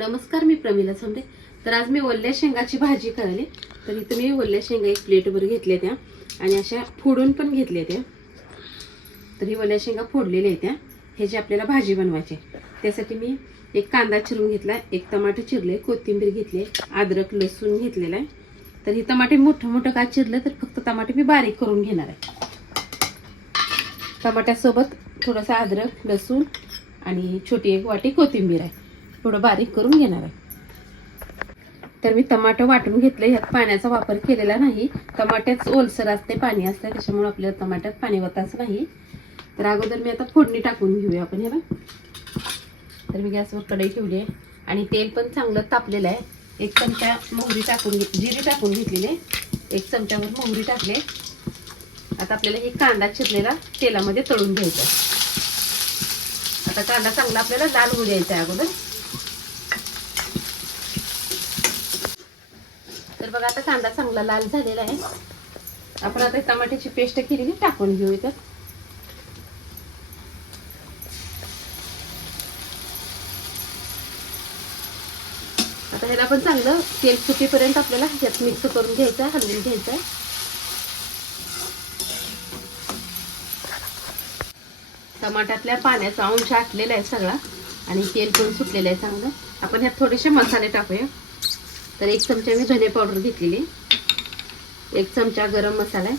नमस्कार मी प्रमिला समडे तर आज मी ओल्या शेंगाची भाजी करायली. तर इथं मी ओल्या शेंगा एक प्लेटवर घेतल्या त्या आणि अशा फोडून पण घेतल्या त्या. तर ही ओल्या शेंगा फोडलेल्या आहेत त्या. ह्याची आपल्याला भाजी बनवायची आहे. त्यासाठी मी एक कांदा चिरून घेतला एक टमाटर चिरले कोथिंबीर घेतली अद्रक लसूण घेतलेला आहे. तर ही टमाटे मोठं मोठं का चिरलं तर फक्त टमाटे मी बारीक करून घेणार आहे. टमाट्यासोबत थोडंसं अद्रक लसूण आणि छोटी एक वाटी कोथिंबीर आहे. थोडं बारीक करून घेणार आहे. तर मी टमाटो वाटून घेतले ह्यात पाण्याचा वापर केलेला नाही. टमाट्याच ओलसर असते पाणी असते त्याच्यामुळे आपल्याला टमाट्यात पाणी वताच नाही. तर अगोदर मी आता फोडणी टाकून घेऊया आपण ह्याला तर मी गॅसवर कढई ठेवली आहे. आणि तेल पण चांगलं तापलेलं आहे. एक चमचा मोहरी टाकून घेत जिरी टाकून घेतलेली आहे. एक चमच्यावर मोहरी टाकले आता आपल्याला हे कांदा चिरलेला तेलामध्ये तळून घ्यायचा आहे. आता कांदा चांगला आपल्याला लाल होऊ द्यायचा आहे अगोदर. तर बघा आता कांदा चांगला लाल झालेला आहे. आपण आता टमाट्याची पेस्ट केलेली टाकून घेऊ इथं. आता ह्याला आपण चांगलं तेल सुटीपर्यंत आपल्याला ह्यात मिक्स करून घ्यायचं आहे हलवून घ्यायचं आहे. टमाट्यातल्या पाण्याचा अंश आटलेला आहे सगळा आणि तेल पण सुटलेलं आहे चांगलं. आपण ह्यात थोडेसे मसाले टाकूया. तर एक चमचा मी धने पावडर घेतलेली. एक चमचा गरम मसाला आहे.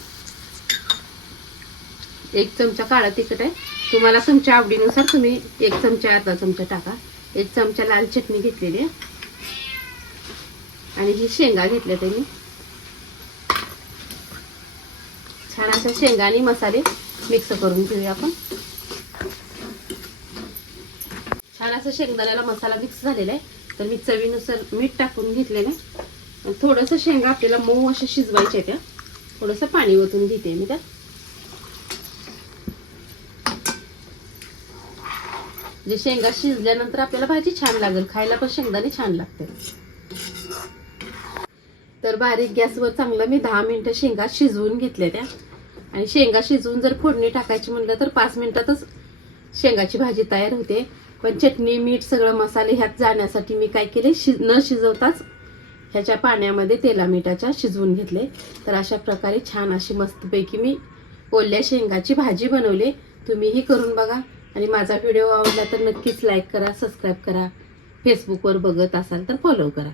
एक चमचा काळा तिखट आहे. तुम्हाला तुमच्या आवडीनुसार तुम्ही एक चमचा अर्धा चमचा टाका. एक चमचा लाल चटणी घेतलेली आहे. आणि ही शेंगा घेतल्या त्यांनी. छान असं शेंगा आणि मसाले मिक्स करून घेऊया आपण. छान असं शेंगदाण्याला मसाला मिक्स झालेला आहे. तर मी चवीनुसार मीठ टाकून घेतलेलं आहे आणि थोडंसं शेंगा आपल्याला मऊ अशा शिजवायच्या त्या थोडंसं पाणी ओतून घेते मी त्यात. जे शेंगा शिजल्यानंतर आपल्याला भाजी छान लागेल खायला पण शेंगदाणे छान लागते तर बारीक गॅसवर चांगलं मी दहा मिनिटं शेंगा शिजवून घेतल्या त्या. आणि शेंगा शिजवून जर फोडणी टाकायची म्हणलं तर पाच मिनिटातच शेंगाची भाजी तयार होते. पण चटणी मीठ सगळं मसाले ह्यात जाण्यासाठी मी काय केले? शि न शिजवताच ह्याच्या पाण्यामध्ये तेला मिठाच्या शिजवून घेतले. तर अशा प्रकारे छान अशी मस्तपैकी मी ओल्या शेंगाची भाजी बनवली. तुम्हीही करून बघा. आणि माझा व्हिडिओ आवडला तर नक्कीच लाईक करा सबस्क्राईब करा. फेसबुकवर बघत असाल तर फॉलो करा.